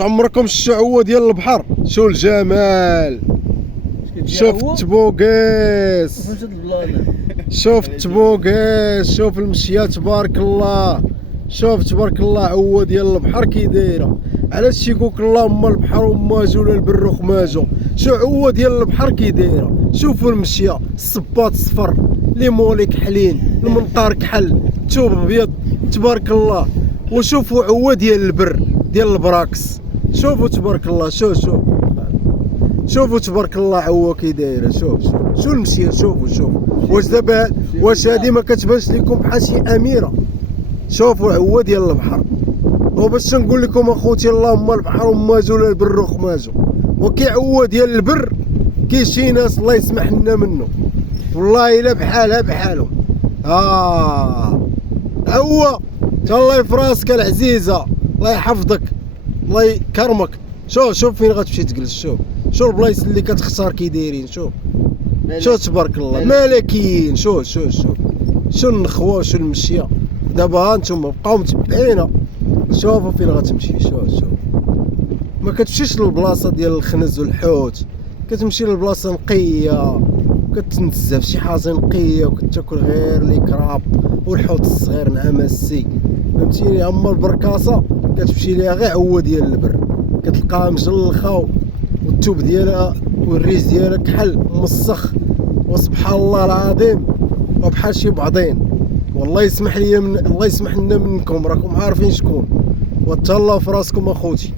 عمركم شفتوا عوة ديال البحر؟ شو الجمال، شوف التبوقيس، شوف التبوقيس، شوف المشية تبارك الله، شوف تبارك الله عوة ديال البحر كي دايره. علاش تيقولك اللهم البحر وماجو ولا البر وخماجو؟ شو عوة ديال البحر كي دايره. شوفوا المشية، الصباط صفر، لي مولي كحلين، المنقار كحل، الثوب ابيض تبارك الله. وشوفوا عوة ديال البر ديال البراكس، شوفوا تبارك الله. شوفوا تبارك الله عوة كي دايره. شو المشية، شوفوا واش دابا واش هادي ما كتبانش لكم بحال شي اميره؟ شوفوا عوة ديال البحر. وباش نقول لكم اخوتي، اللهم البحر وماجو ولا البر وخماجو. وكي عوة ديال البر كاين شي ناس الله يسمح لنا منه والله الا بحالهم. عوة الله يفراسك العزيزه، الله يحفظك، الله يكرمك. شوف فين غتمشي تجلس. شوف البلايص اللي كتختار كي دايرين. شوف تبارك الله ملكيين. شو النخوه، شو المشيه. دابا هانتوما بقاو متبعينا، شوفوا فين غتمشي. شوف ما كتمشيش للبلاصه ديال الخنز والحوت، كتمشي للبلاصه نقيه، كتنزه فشي حاجه نقيه وكتاكل غير لي كراب والحوت الصغير نعماسي، فهمتيني. اما البركاسه كتمشي ليها غير عوة ديال البر، كتلقاها مجلخه والثوب ديالها والريش ديالها كحل مسخ، وسبحان الله العظيم وبحال شي بعضين. والله يسمح لي الله يسمح لنا منكم، راكم عارفين شكون. وتهلاو في راسكم اخوتي.